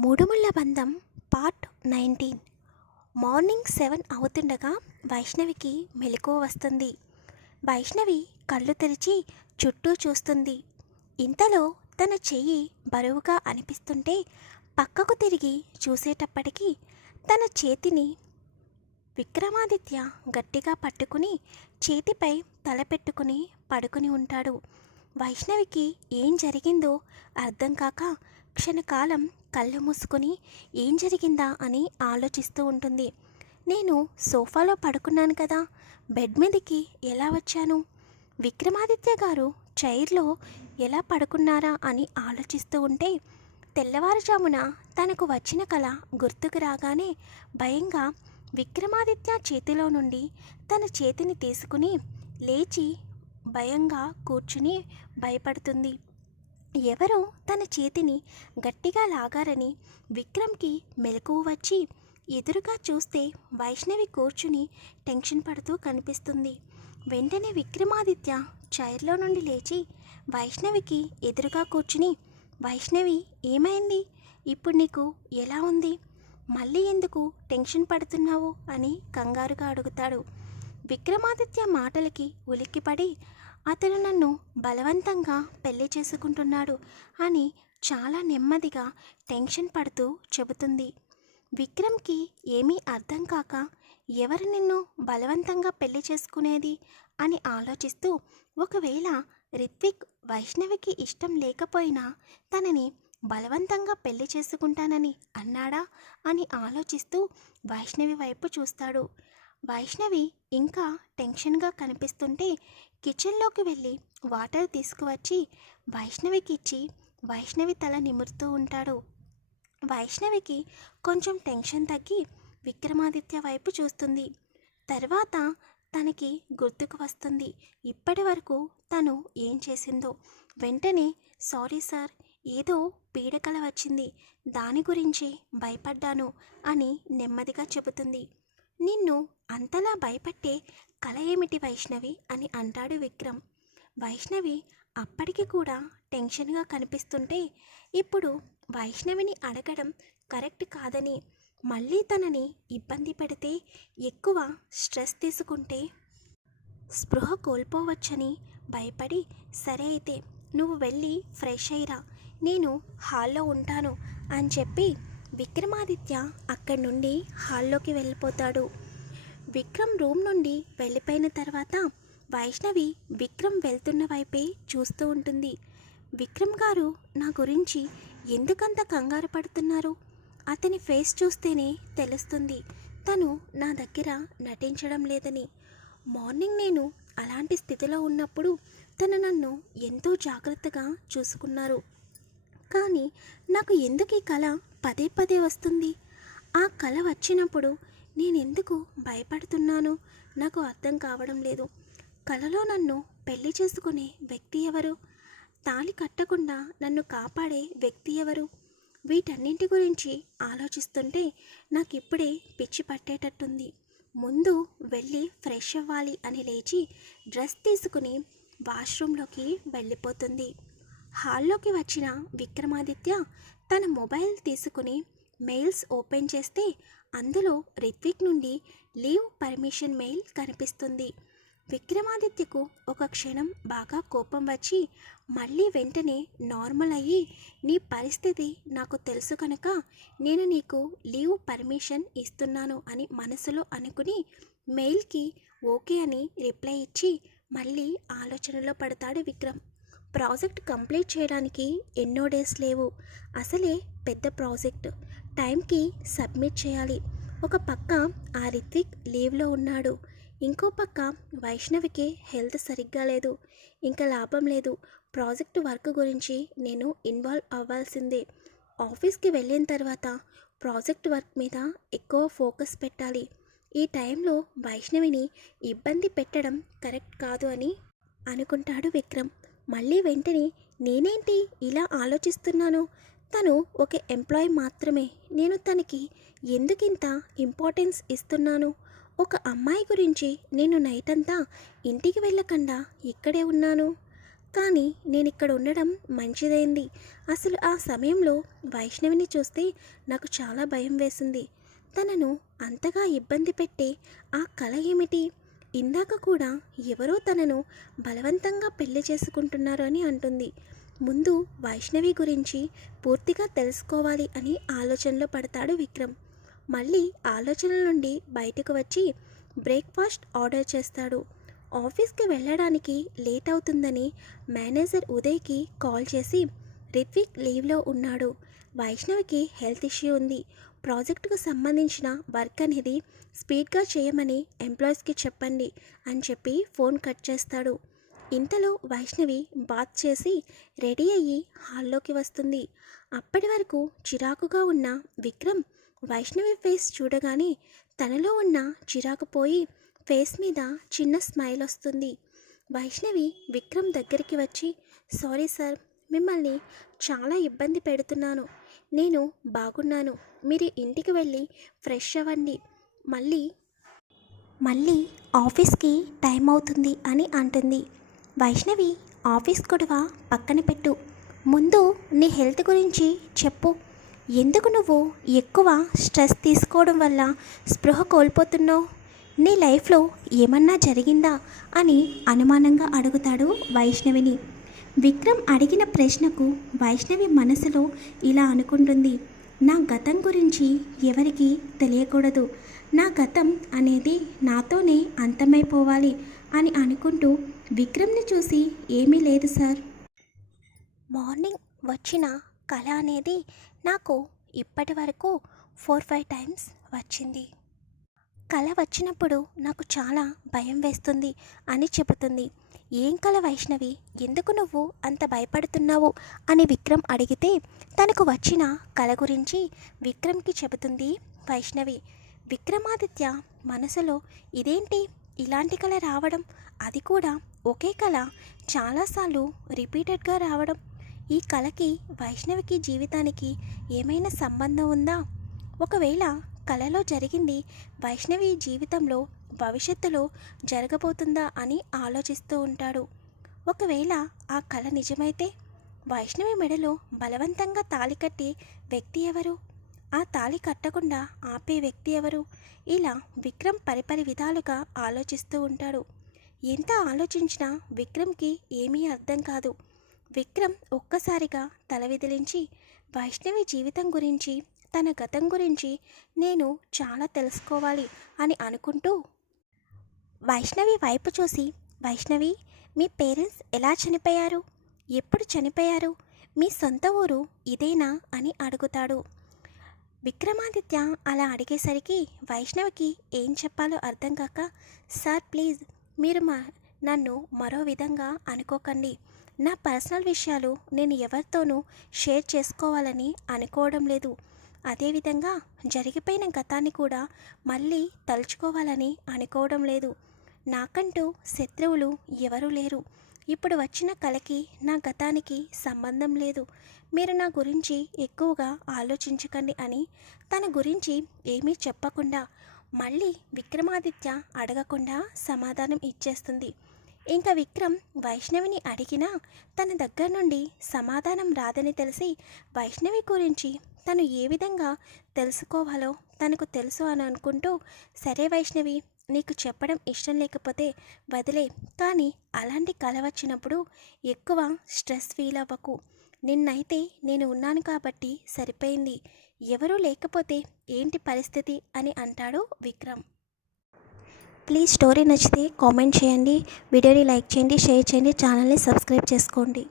మూడుముళ్ళ బంధం part nineteen. Morning seven అవుతుండగా వైష్ణవికి మెలకువ వస్తుంది. వైష్ణవి కళ్ళు తెరిచి చుట్టూ చూస్తుంది. ఇంతలో తన చెయ్యి బరువుగా అనిపిస్తుంటే పక్కకు తిరిగి చూసేటప్పటికీ తన చేతిని విక్రమాదిత్య గట్టిగా పట్టుకుని చేతిపై తల పెట్టుకుని పడుకుని ఉంటాడు. వైష్ణవికి ఏం జరిగిందో అర్థం కాక క్షణకాలం కళ్ళు మూసుకొని ఏం జరిగిందా అని ఆలోచిస్తూ ఉంటుంది. నేను సోఫాలో పడుకున్నాను కదా బెడ్ మీదకి ఎలా వచ్చాను? విక్రమాదిత్య గారు చైర్లో ఎలా పడుకున్నారా అని ఆలోచిస్తూ ఉంటే తెల్లవారుజామున తనకు వచ్చిన కళ గుర్తుకు రాగానే భయంగా విక్రమాదిత్య చేతిలో నుండి తన చేతిని తీసుకుని లేచి భయంగా కూర్చుని భయపడుతుంది. ఎవరో తన చేతిని గట్టిగా లాగారని విక్రమ్కి మెలకువ వచ్చి ఎదురుగా చూస్తే వైష్ణవి కూర్చుని టెన్షన్ పడుతూ కనిపిస్తుంది. వెంటనే విక్రమాదిత్య చైర్లో నుండి లేచి వైష్ణవికి ఎదురుగా కూర్చుని వైష్ణవి ఏమైంది? ఇప్పుడు నీకు ఎలా ఉంది? మళ్ళీ ఎందుకు టెన్షన్ పడుతున్నావు? అని కంగారుగా అడుగుతాడు. విక్రమాదిత్య మాటలకి ఉలిక్కిపడి అతను నన్ను బలవంతంగా పెళ్ళి చేసుకుంటున్నాడు అని చాలా నెమ్మదిగా టెన్షన్ పడుతూ చెబుతుంది. విక్రమ్కి ఏమీ అర్థం కాక ఎవరు నిన్ను బలవంతంగా పెళ్ళి చేసుకునేది అని ఆలోచిస్తూ ఒకవేళ రిత్విక్ వైష్ణవికి ఇష్టం లేకపోయినా తనని బలవంతంగా పెళ్ళి చేసుకుంటానని అన్నాడా అని ఆలోచిస్తూ వైష్ణవి వైపు చూస్తాడు. వైష్ణవి ఇంకా టెన్షన్గా కనిపిస్తుంటే కిచెన్లోకి వెళ్ళి వాటర్ తీసుకువచ్చి వైష్ణవికి ఇచ్చి వైష్ణవి తల నిమురుతూ ఉంటాడు. వైష్ణవికి కొంచెం టెన్షన్ తగ్గి విక్రమాదిత్య వైపు చూస్తుంది. తర్వాత తనకి గుర్తుకు వస్తుంది ఇప్పటి వరకు తను ఏం చేసిందో. వెంటనే సారీ సార్ ఏదో పీడకల వచ్చింది. దాని గురించి భయపడ్డాను అని నెమ్మదిగా చెబుతుంది. నిన్ను అంతలా భయపట్టే కల ఏమిటి వైష్ణవి? అని అంటాడు విక్రమ్. వైష్ణవి అప్పటికి కూడా టెన్షన్గా కనిపిస్తుంటే ఇప్పుడు వైష్ణవిని అడగడం కరెక్ట్ కాదని మళ్ళీ తనని ఇబ్బంది పెడితే ఎక్కువ స్ట్రెస్ తీసుకుంటే? స్పృహ కోల్పోవచ్చని భయపడి సరే అయితే నువ్వు వెళ్ళి ఫ్రెష్ అయ్యిరా నేను హాల్లో ఉంటాను అని చెప్పి విక్రమాదిత్య అక్కడి నుండి హాల్లోకి వెళ్ళిపోతాడు. విక్రమ్ రూమ్ నుండి వెళ్ళిపోయిన తర్వాత వైష్ణవి విక్రమ్ వెళ్తున్న వైపే చూస్తూ ఉంటుంది. విక్రమ్ గారు నా గురించి ఎందుకంత కంగారు పడుతున్నారు? అతని ఫేస్ చూస్తేనే తెలుస్తుంది. తను నా దగ్గర నటించడం లేదని. మార్నింగ్ నేను అలాంటి స్థితిలో ఉన్నప్పుడు తను నన్ను ఎంతో జాగ్రత్తగా చూసుకున్నారు. కానీ నాకు ఎందుకు ఈ కళ పదే పదే వస్తుంది? ఆ కళ వచ్చినప్పుడు నేనెందుకు భయపడుతున్నాను నాకు అర్థం కావడం లేదు. కలలో నన్ను పెళ్ళి చేసుకునే వ్యక్తి ఎవరు? తాళి కట్టకుండా నన్ను కాపాడే వ్యక్తి ఎవరు? వీటన్నింటి గురించి ఆలోచిస్తుంటే నాకు ఇప్పుడే పిచ్చి పట్టేటట్టుంది. ముందు వెళ్ళి ఫ్రెష్ అవ్వాలి అని లేచి డ్రెస్ తీసుకుని వాష్రూమ్లోకి వెళ్ళిపోతుంది. హాల్లోకి వచ్చిన విక్రమాదిత్య తన మొబైల్ తీసుకుని మెయిల్స్ ఓపెన్ చేస్తే అందులో రిత్విక్ నుండి లీవ్ పర్మిషన్ మెయిల్ కనిపిస్తుంది. విక్రమాదిత్యకు ఒక క్షణం బాగా కోపం వచ్చి మళ్ళీ వెంటనే నార్మల్ అయ్యి నీ పరిస్థితి నాకు తెలుసు కనుక నేను నీకు లీవ్ పర్మిషన్ ఇస్తున్నాను అని మనసులో అనుకుని మెయిల్కి ఓకే అని రిప్లై ఇచ్చి మళ్ళీ ఆలోచనలో పడతాడు విక్రమ్. ప్రాజెక్ట్ కంప్లీట్ చేయడానికి ఎన్నో డేస్ లేవు. అసలే పెద్ద ప్రాజెక్ట్. టైంకి సబ్మిట్ చేయాలి. ఒక పక్క ఆ రిత్విక్ లీవ్లో ఉన్నాడు. ఇంకో పక్క వైష్ణవికి హెల్త్ సరిగ్గా లేదు. ఇంకా లాభం లేదు. ప్రాజెక్ట్ వర్క్ గురించి నేను ఇన్వాల్వ్ అవ్వాల్సిందే. ఆఫీస్కి వెళ్ళిన తర్వాత ప్రాజెక్ట్ వర్క్ మీద ఎక్కువ ఫోకస్ పెట్టాలి. ఈ టైంలో వైష్ణవిని ఇబ్బంది పెట్టడం కరెక్ట్ కాదు అని అనుకుంటాడు విక్రమ్. మళ్ళీ వెంటనే నేనేంటి ఇలా ఆలోచిస్తున్నాను? తను ఒక ఎంప్లాయ్ మాత్రమే. నేను తనకి ఎందుకింత ఇంపార్టెన్స్ ఇస్తున్నాను? ఒక అమ్మాయి గురించి నేను నైట్ అంతా ఇంటికి వెళ్ళకుండా ఇక్కడే ఉన్నాను. కానీ నేను ఇక్కడ ఉండడం మంచిదైంది. అసలు ఆ సమయంలో వైష్ణవిని చూస్తే నాకు చాలా భయం వేసింది. తనను అంతగా ఇబ్బంది పెట్టే ఆ కళ ఏమిటి? ఇందాక కూడా ఎవరో తనను బలవంతంగా పెళ్ళి చేసుకుంటున్నారు అని అంటుంది. ముందు వైష్ణవి గురించి పూర్తిగా తెలుసుకోవాలి అని ఆలోచనలో పడతాడు విక్రమ్. మళ్ళీ ఆలోచనల నుండి బయటకు వచ్చి బ్రేక్ఫాస్ట్ ఆర్డర్ చేస్తాడు. ఆఫీస్కి వెళ్ళడానికి లేట్ అవుతుందని మేనేజర్ ఉదయ్కి కాల్ చేసి రిత్విక్ లీవ్లో ఉన్నాడు. వైష్ణవికి హెల్త్ ఇష్యూ ఉంది. ప్రాజెక్టుకు సంబంధించిన వర్క్ అనేది స్పీడ్గా చేయమని ఎంప్లాయీస్కి చెప్పండి అని చెప్పి ఫోన్ కట్ చేస్తాడు. ఇంతలో వైష్ణవి బాత్ చేసి రెడీ అయ్యి హాల్లోకి వస్తుంది. అప్పటి వరకు చిరాకుగా ఉన్న విక్రమ్ వైష్ణవి ఫేస్ చూడగానే తనలో ఉన్న చిరాకు పోయి ఫేస్ మీద చిన్న స్మైల్ వస్తుంది. వైష్ణవి విక్రమ్ దగ్గరికి వచ్చి సారీ సార్ మిమ్మల్ని చాలా ఇబ్బంది పెడుతున్నాను. నేను బాగున్నాను. మీరు ఇంటికి వెళ్ళి ఫ్రెష్ అవ్వండి. మళ్ళీ మళ్ళీ ఆఫీస్కి టైం అవుతుంది అని అంటుంది. వైష్ణవి ఆఫీస్ గొడవ పక్కన పెట్టు. ముందు నీ హెల్త్ గురించి చెప్పు. ఎందుకు నువ్వు ఎక్కువ స్ట్రెస్ తీసుకోవడం వల్ల స్పృహ కోల్పోతున్నావు? నీ లైఫ్లో ఏమన్నా జరిగిందా అని అనుమానంగా అడుగుతాడు వైష్ణవిని. విక్రమ్ అడిగిన ప్రశ్నకు వైష్ణవి మనసులో ఇలా అనుకుంటుంది. నా గతం గురించి ఎవరికీ తెలియకూడదు. నా గతం అనేది నాతోనే అంతమైపోవాలి అని అనుకుంటూ విక్రమ్ని చూసి ఏమీ లేదు సార్. మార్నింగ్ వచ్చిన కళ అనేది నాకు ఇప్పటి వరకు ఫోర్ ఫైవ్ టైమ్స్ వచ్చింది. కళ వచ్చినప్పుడు నాకు చాలా భయం వేస్తుంది అని చెబుతుంది. ఏం కళ వైష్ణవి? ఎందుకు నువ్వు అంత భయపడుతున్నావు? అని విక్రమ్ అడిగితే తనకు వచ్చిన కళ గురించి విక్రమ్కి చెబుతుంది వైష్ణవి. విక్రమాదిత్య మనసులో ఇదేంటి? ఇలాంటి కళ రావడం అది కూడా ఒకే కళ చాలాసార్లు రిపీటెడ్గా రావడం. ఈ కళకి వైష్ణవికి జీవితానికి ఏమైనా సంబంధం ఉందా? ఒకవేళ కళలో జరిగింది వైష్ణవి జీవితంలో భవిష్యత్తులో జరగబోతుందా అని ఆలోచిస్తూ ఉంటాడు. ఒకవేళ ఆ కళ నిజమైతే వైష్ణవి మెడలో బలవంతంగా తాళి కట్టే వ్యక్తి ఎవరు? ఆ తాళి కట్టకుండా ఆపే వ్యక్తి ఎవరు? ఇలా విక్రమ్ పరిపరి విధాలుగా ఆలోచిస్తూ ఉంటాడు. ఎంత ఆలోచించినా విక్రమ్కి ఏమీ అర్థం కాదు. విక్రమ్ ఒక్కసారిగా తల విదిలించి వైష్ణవి జీవితం గురించి తన గతం గురించి నేను చాలా తెలుసుకోవాలి అని అనుకుంటూ వైష్ణవి వైపు చూసి వైష్ణవి మీ పేరెంట్స్ ఎలా చనిపోయారు? ఎప్పుడు చనిపోయారు? మీ సొంత ఊరు ఇదేనా? అని అడుగుతాడు. విక్రమాదిత్య అలా అడిగేసరికి వైష్ణవికి ఏం చెప్పాలో అర్థం కాక సార్ ప్లీజ్ మీరు మా నన్ను మరో విధంగా అనుకోకండి. నా పర్సనల్ విషయాలు నేను ఎవరితోనూ షేర్ చేసుకోవాలని అనుకోవడం లేదు. అదేవిధంగా జరిగిపోయిన గతాన్ని కూడా మళ్ళీ తలుచుకోవాలని అనుకోవడం లేదు. నాకంటూ శత్రువులు ఎవరూ లేరు. ఇప్పుడు వచ్చిన కలకి నా గతానికి సంబంధం లేదు. మీరు నా గురించి ఎక్కువగా ఆలోచించకండి అని తన గురించి ఏమీ చెప్పకుండా మళ్ళీ విక్రమాదిత్య అడగకుండా సమాధానం ఇచ్చేస్తుంది. ఇంకా విక్రమ్ వైష్ణవిని అడిగినా తన దగ్గర నుండి సమాధానం రాదని తెలిసి వైష్ణవి గురించి తను ఏ విధంగా తెలుసుకోవాలో తనకు తెలుసు అని అనుకుంటూ సరే వైష్ణవి నీకు చెప్పడం ఇష్టం లేకపోతే వదిలే. కానీ అలాంటి కల వచ్చినప్పుడు ఎక్కువ స్ట్రెస్ ఫీల్ అవ్వకు. నిన్నైతే నేను ఉన్నాను కాబట్టి సరిపోయింది. ఎవరూ లేకపోతే ఏంటి పరిస్థితి అని అంటాడు విక్రమ్. ప్లీజ్ స్టోరీ నచ్చితే కామెంట్ చేయండి. వీడియోని లైక్ చేయండి షేర్ చేయండి ఛానల్ని సబ్స్క్రైబ్ చేసుకోండి.